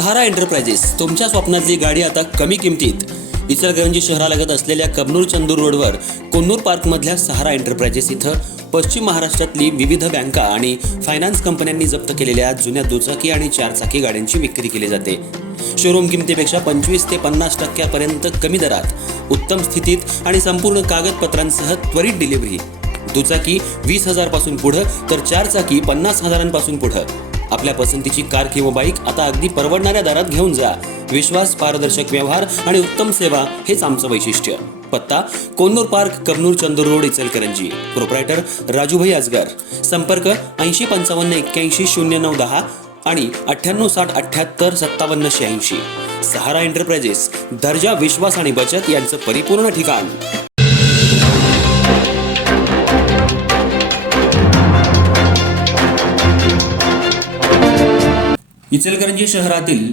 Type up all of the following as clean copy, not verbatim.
सहारा enterprises तुमच्या स्वप्नातली गाडी आता कमी किमतीत. इचलकरंजी शहरालगत असलेल्या कबनूर चंदूर रोडवर कोन्नूर पार्कमधल्या सहारा एंटरप्राइजेस इथं पश्चिम महाराष्ट्रातली विविध बँका आणि फायनान्स कंपन्यांनी जप्त केलेल्या जुन्या दुचाकी आणि चारचाकी गाड्यांची विक्री केली जाते. शोरूम किमतीपेक्षा 25 ते 50% कमी दरात, उत्तम स्थितीत आणि संपूर्ण कागदपत्रांसह त्वरित डिलिव्हरी. दुचाकी 20,000 पासून पुढे तर चारचाकी 50,000 पुढे. आपल्या पसंतीची कार किंवा बाईक आता अगदी परवडणाऱ्या दरात घेऊन जा. विश्वास, पारदर्शक व्यवहार आणि उत्तम सेवा हेच आमचं वैशिष्ट्य. पत्ता Konnur park, Kabnur Chandur road, Ichalkaranji. Proprietor Rajubhai Ajgar. संपर्क 8055810910 आणि 9860785786. सहारा एंटरप्राइजेस, दर्जा, विश्वास आणि बचत यांचं परिपूर्ण ठिकाण. इचलकरंजी शहरातील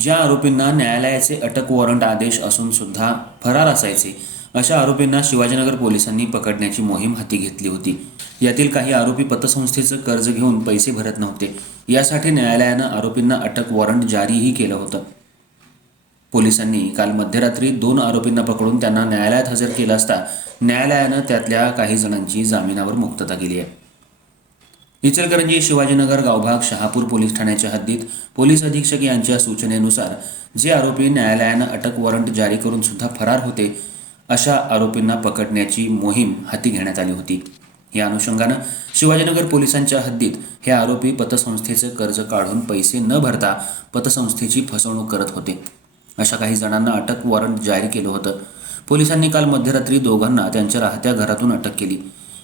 ज्या आरोपींना न्यायालयाचे अटक वॉरंट आदेश असून सुद्धा फरार असायचे, अशा आरोपींना शिवाजीनगर पोलिसांनी पकडण्याची मोहीम हाती घेतली होती. यातील काही आरोपी पतसंस्थेचं कर्ज घेऊन पैसे भरत नव्हते. यासाठी न्यायालयानं आरोपींना अटक वॉरंट जारीही केलं होतं. पोलिसांनी काल मध्यरात्री 2 आरोपींना पकडून त्यांना न्यायालयात हजर केलं असता न्यायालयानं त्यातल्या काही जणांची जामिनावर मुक्तता केली आहे. इचलकरंजी शिवाजीनगर गावभाग शहापूर पोलीस ठाण्याच्या हद्दीत पोलीस अधीक्षक यांच्या सूचनेनुसार जे आरोपी न्यायालयानं अटक वॉरंट जारी करून सुद्धा फरार होते, अशा आरोपींना पकडण्याची मोहीम हाती घेण्यात आली होती. या अनुषंगानं शिवाजीनगर पोलिसांच्या हद्दीत हे आरोपी पतसंस्थेचं कर्ज काढून पैसे न भरता पतसंस्थेची फसवणूक करत होते. अशा काही जणांना अटक वॉरंट जारी केलं होतं. पोलिसांनी काल मध्यरात्री दोघांना त्यांच्या राहत्या घरातून अटक केली.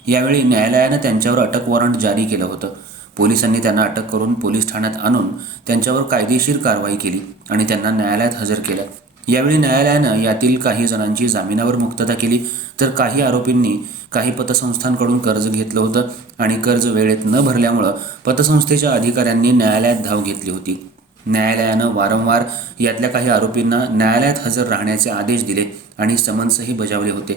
यावेळी न्यायालयानं त्यांच्यावर अटक वॉरंट जारी केलं होतं. पोलिसांनी त्यांना अटक करून पोलीस ठाण्यात आणून त्यांच्यावर कायदेशीर कारवाई केली आणि त्यांना न्यायालयात हजर केलं. यावेळी न्यायालयानं यातील काही जणांची जामिनावर मुक्तता केली, तर काही आरोपींनी काही पतसंस्थांकडून कर्ज घेतलं होतं आणि कर्ज वेळेत न भरल्यामुळं पतसंस्थेच्या अधिकाऱ्यांनी न्यायालयात धाव घेतली होती. न्यायालयानं वारंवार यातल्या काही आरोपींना न्यायालयात हजर राहण्याचे आदेश दिले आणि समन्सही बजावले होते,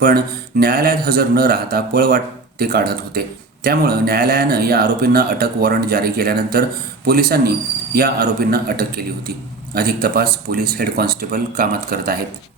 पण न्यायालयात हजर न राहता पळवाट ते काढत होते. त्यामुळं न्यायालयानं या आरोपींना अटक वॉरंट जारी केल्यानंतर पोलिसांनी या आरोपींना अटक केली होती. अधिक तपास पोलीस हेड कॉन्स्टेबल कामात करत आहेत.